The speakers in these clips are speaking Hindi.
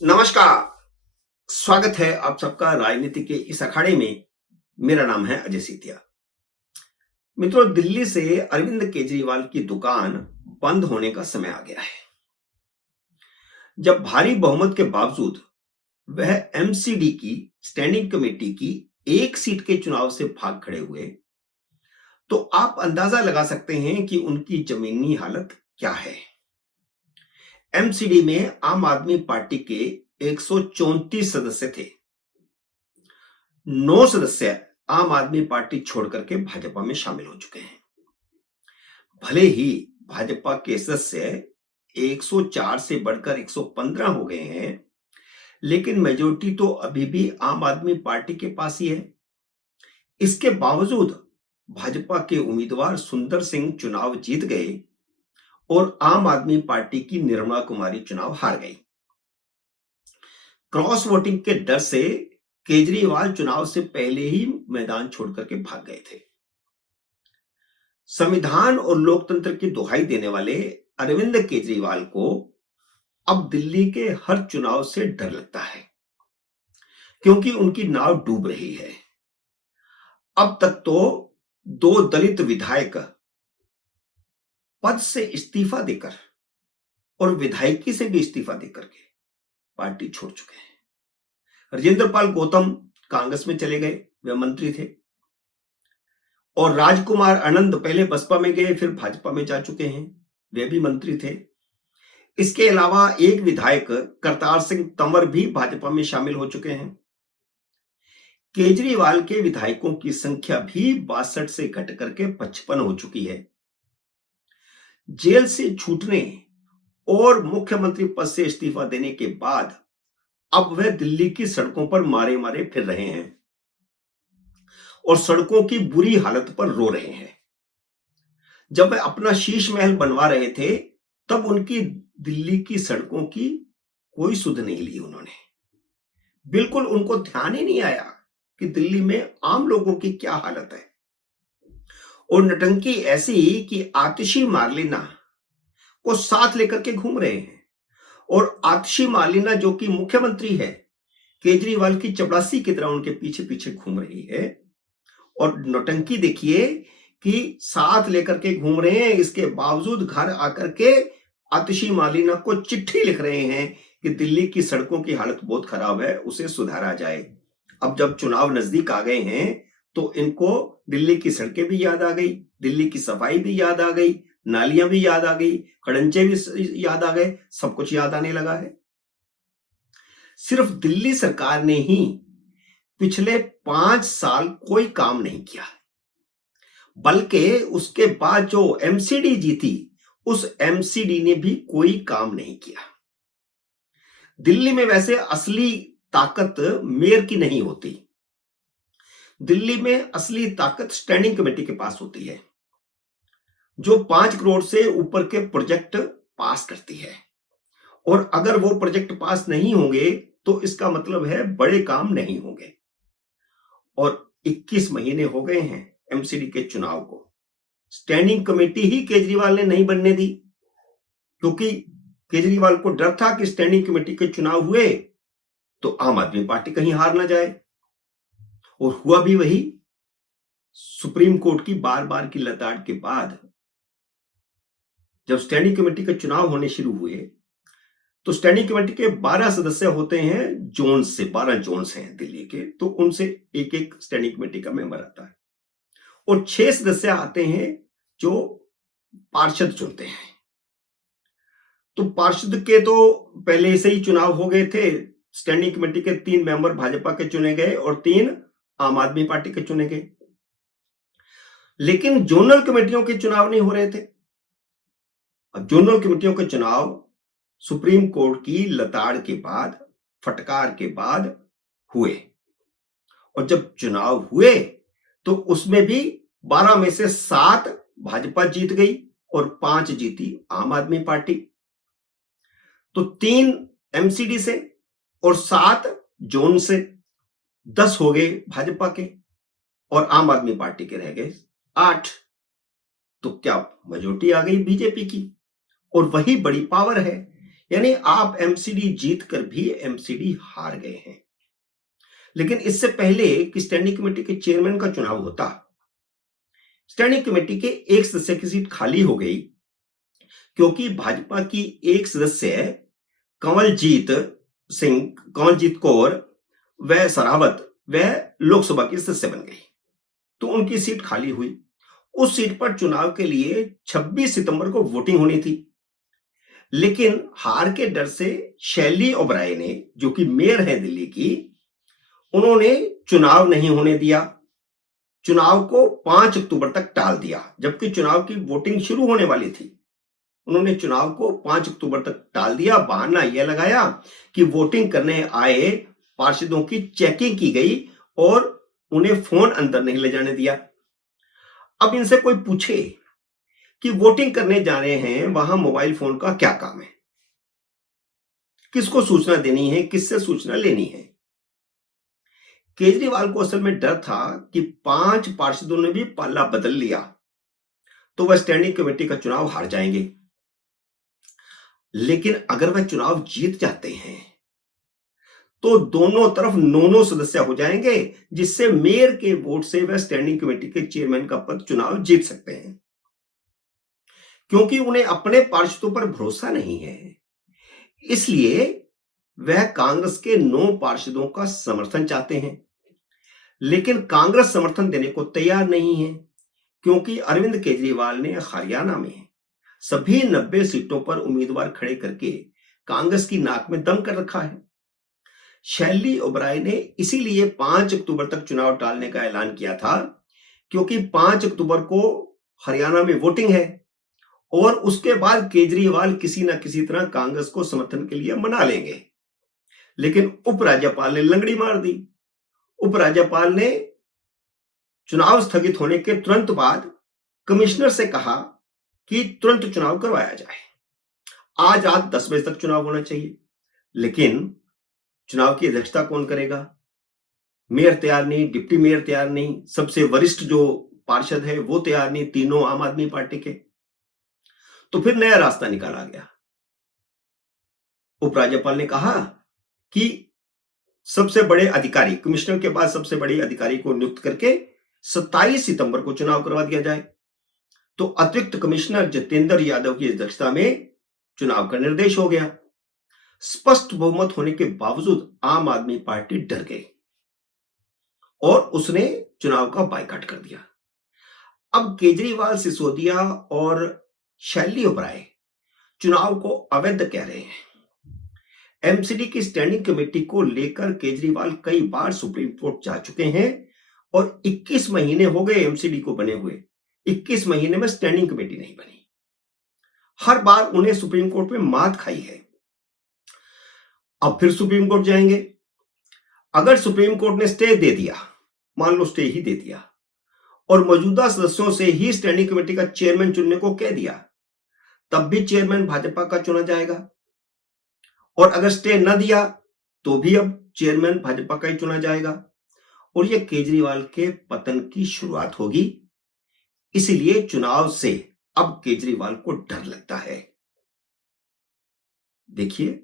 नमस्कार। स्वागत है आप सबका राजनीति के इस अखाड़े में। मेरा नाम है अजय सीतिया। मित्रों, दिल्ली से अरविंद केजरीवाल की दुकान बंद होने का समय आ गया है। जब भारी बहुमत के बावजूद वह एमसीडी की स्टैंडिंग कमेटी की एक सीट के चुनाव से भाग खड़े हुए, तो आप अंदाजा लगा सकते हैं कि उनकी जमीनी हालत क्या है। एमसीडी में आम आदमी पार्टी के 134 सदस्य थे। 9 सदस्य आम आदमी पार्टी छोड़ करके भाजपा में शामिल हो चुके हैं। भले ही भाजपा के सदस्य 104 से बढ़कर 115 हो गए हैं, लेकिन मेजोरिटी तो अभी भी आम आदमी पार्टी के पास ही है। इसके बावजूद भाजपा के उम्मीदवार सुंदर सिंह चुनाव जीत गए और आम आदमी पार्टी की निर्मला कुमारी चुनाव हार गई। क्रॉस वोटिंग के डर से केजरीवाल चुनाव से पहले ही मैदान छोड़ करके भाग गए थे। संविधान और लोकतंत्र की दुहाई देने वाले अरविंद केजरीवाल को अब दिल्ली के हर चुनाव से डर लगता है, क्योंकि उनकी नाव डूब रही है। अब तक तो 2 दलित विधायक पद से इस्तीफा देकर और विधायकी से भी इस्तीफा देकर के पार्टी छोड़ चुके हैं। राजेंद्र पाल गौतम कांग्रेस में चले गए, वे मंत्री थे। और राजकुमार आनंद पहले बसपा में गए, फिर भाजपा में जा चुके हैं, वे भी मंत्री थे। इसके अलावा एक विधायक करतार सिंह तंवर भी भाजपा में शामिल हो चुके हैं। केजरीवाल के विधायकों की संख्या भी 62 से घट करके 55 हो चुकी है। जेल से छूटने और मुख्यमंत्री पद से इस्तीफा देने के बाद अब वह दिल्ली की सड़कों पर मारे मारे फिर रहे हैं और सड़कों की बुरी हालत पर रो रहे हैं। जब वह अपना शीश महल बनवा रहे थे, तब उनकी दिल्ली की सड़कों की कोई सुध नहीं ली उन्होंने। बिल्कुल उनको ध्यान ही नहीं आया कि दिल्ली में आम लोगों की क्या हालत है। और नटंकी ऐसी कि आतिशी मार्लिना को साथ लेकर के घूम रहे हैं। और आतिशी मार्लिना, जो कि मुख्यमंत्री है, केजरीवाल की चपरासी की तरह उनके पीछे पीछे घूम रही है। और नौटंकी देखिए कि साथ लेकर के घूम रहे हैं, इसके बावजूद घर आकर के आतिशी मार्लिना को चिट्ठी लिख रहे हैं कि दिल्ली की सड़कों की हालत बहुत खराब है, उसे सुधारा जाए। अब जब चुनाव नजदीक आ गए हैं, तो इनको दिल्ली की सड़कें भी याद आ गई, दिल्ली की सफाई भी याद आ गई, नालियां भी याद आ गई, खड़ंजे भी याद आ गए, सब कुछ याद आने लगा है। सिर्फ दिल्ली सरकार ने ही पिछले 5 साल कोई काम नहीं किया, बल्कि उसके बाद जो एमसीडी जीती, उस एमसीडी ने भी कोई काम नहीं किया। दिल्ली में वैसे असली ताकत मेयर की नहीं होती। दिल्ली में असली ताकत स्टैंडिंग कमेटी के पास होती है, जो 5 करोड़ से ऊपर के प्रोजेक्ट पास करती है। और अगर वो प्रोजेक्ट पास नहीं होंगे, तो इसका मतलब है बड़े काम नहीं होंगे। और 21 महीने हो गए हैं एमसीडी के चुनाव को। स्टैंडिंग कमेटी ही केजरीवाल ने नहीं बनने दी, क्योंकि केजरीवाल को डर था कि स्टैंडिंग कमेटी के चुनाव हुए तो आम आदमी पार्टी कहीं हार ना जाए। और हुआ भी वही। सुप्रीम कोर्ट की बार बार की लताड़ के बाद जब स्टैंडिंग कमेटी के चुनाव होने शुरू हुए, तो स्टैंडिंग कमेटी के 12 सदस्य होते हैं जोन से, 12 जोन्स हैं दिल्ली के, तो उनसे एक एक स्टैंडिंग कमेटी का मेंबर आता है। और 6 सदस्य आते हैं जो पार्षद चुनते हैं। तो पार्षद के तो पहले से ही चुनाव हो गए थे। स्टैंडिंग कमेटी के 3 मेंबर भाजपा के चुने गए और 3 आम आदमी पार्टी के चुने गए। लेकिन जोनल कमेटियों के चुनाव नहीं हो रहे थे। अब जोनल कमेटियों के चुनाव सुप्रीम कोर्ट की लताड़ के बाद, फटकार के बाद हुए। और जब चुनाव हुए, तो उसमें भी 12 में से 7 भाजपा जीत गई और 5 जीती आम आदमी पार्टी। तो 3 एमसीडी से और 7 जोन से 10 हो गए भाजपा के, और आम आदमी पार्टी के रह गए 8। तो क्या मेजोरिटी आ गई बीजेपी की। और वही बड़ी पावर है, यानी आप एमसीडी जीत कर भी एमसीडी हार गए हैं। लेकिन इससे पहले कि स्टैंडिंग कमेटी के चेयरमैन का चुनाव होता, स्टैंडिंग कमेटी के एक सदस्य की सीट खाली हो गई, क्योंकि भाजपा की एक सदस्य कंवलजीत सिंह, कंवलजीत कौर व सरावत वह लोकसभा की सदस्य बन गई, तो उनकी सीट खाली हुई। उस सीट पर चुनाव के लिए 26 सितंबर को वोटिंग होनी थी, लेकिन हार के डर से शैली ओबराय ने, जो कि मेयर है दिल्ली की, उन्होंने चुनाव नहीं होने दिया। चुनाव को 5 अक्टूबर तक टाल दिया, जबकि चुनाव की वोटिंग शुरू होने वाली थी। उन्होंने चुनाव को 5 अक्टूबर तक टाल दिया। बहाना यह लगाया कि वोटिंग करने आए पार्षदों की चेकिंग की गई और उन्हें फोन अंदर नहीं ले जाने दिया। अब इनसे कोई पूछे कि वोटिंग करने जा रहे हैं, वहां मोबाइल फोन का क्या काम है, किसको सूचना देनी है, किससे सूचना लेनी है। केजरीवाल को असल में डर था कि 5 पार्षदों ने भी पाला बदल लिया तो वह स्टैंडिंग कमेटी का चुनाव हार जाएंगे। लेकिन अगर वह चुनाव जीत जाते हैं तो दोनों तरफ 9 सदस्य हो जाएंगे, जिससे मेयर के वोट से वह स्टैंडिंग कमेटी के चेयरमैन का पद चुनाव जीत सकते हैं। क्योंकि उन्हें अपने पार्षदों पर भरोसा नहीं है, इसलिए वह कांग्रेस के 9 पार्षदों का समर्थन चाहते हैं। लेकिन कांग्रेस समर्थन देने को तैयार नहीं है, क्योंकि अरविंद केजरीवाल ने हरियाणा में सभी 90 सीटों पर उम्मीदवार खड़े करके कांग्रेस की नाक में दम कर रखा है। शैली ओबराय ने इसीलिए 5 अक्टूबर तक चुनाव टालने का ऐलान किया था, क्योंकि 5 अक्टूबर को हरियाणा में वोटिंग है और उसके बाद केजरीवाल किसी ना किसी तरह कांग्रेस को समर्थन के लिए मना लेंगे। लेकिन उपराज्यपाल ने लंगड़ी मार दी। उपराज्यपाल ने चुनाव स्थगित होने के तुरंत बाद कमिश्नर से कहा कि तुरंत चुनाव करवाया जाए। आज रात 10 बजे तक चुनाव होना चाहिए, लेकिन चुनाव की अध्यक्षता कौन करेगा? मेयर तैयार नहीं, डिप्टी मेयर तैयार नहीं, सबसे वरिष्ठ जो पार्षद है वो तैयार नहीं, तीनों आम आदमी पार्टी के। तो फिर नया रास्ता निकाला गया। उपराज्यपाल ने कहा कि सबसे बड़े अधिकारी, कमिश्नर के बाद सबसे बड़े अधिकारी को नियुक्त करके 27 सितंबर को चुनाव करवा दिया जाए। तो अतिरिक्त कमिश्नर जितेंद्र यादव की अध्यक्षता में चुनाव का निर्देश हो गया। स्पष्ट बहुमत होने के बावजूद आम आदमी पार्टी डर गई और उसने चुनाव का बायकॉट कर दिया। अब केजरीवाल, सिसोदिया और शैली ओबराय चुनाव को अवैध कह रहे हैं। एमसीडी की स्टैंडिंग कमेटी को लेकर केजरीवाल कई बार सुप्रीम कोर्ट जा चुके हैं और 21 महीने हो गए एमसीडी को बने हुए। 21 महीने में स्टैंडिंग कमेटी नहीं बनी। हर बार उन्हें सुप्रीम कोर्ट में मात खाई है। अब फिर सुप्रीम कोर्ट जाएंगे। अगर सुप्रीम कोर्ट ने स्टे दे दिया, मान लो स्टे ही दे दिया, और मौजूदा सदस्यों से ही स्टैंडिंग कमेटी का चेयरमैन चुनने को कह दिया, तब भी चेयरमैन भाजपा का चुना जाएगा। और अगर स्टे न दिया तो भी अब चेयरमैन भाजपा का ही चुना जाएगा और यह केजरीवाल के पतन की शुरुआत होगी। इसीलिए चुनाव से अब केजरीवाल को डर लगता है। देखिए,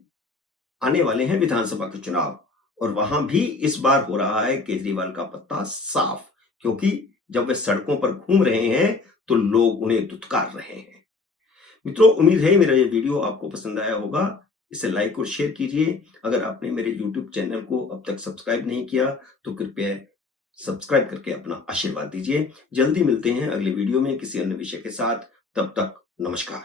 आने वाले हैं विधानसभा के चुनाव और वहां भी इस बार हो रहा है केजरीवाल का पत्ता साफ, क्योंकि जब वे सड़कों पर घूम रहे हैं तो लोग उन्हें दुत्कार रहे हैं। मित्रों, उम्मीद है मेरा ये वीडियो आपको पसंद आया होगा। इसे लाइक और शेयर कीजिए। अगर आपने मेरे YouTube चैनल को अब तक सब्सक्राइब नहीं किया तो कृपया सब्सक्राइब करके अपना आशीर्वाद दीजिए। जल्दी मिलते हैं अगले वीडियो में किसी अन्य विषय के साथ। तब तक नमस्कार।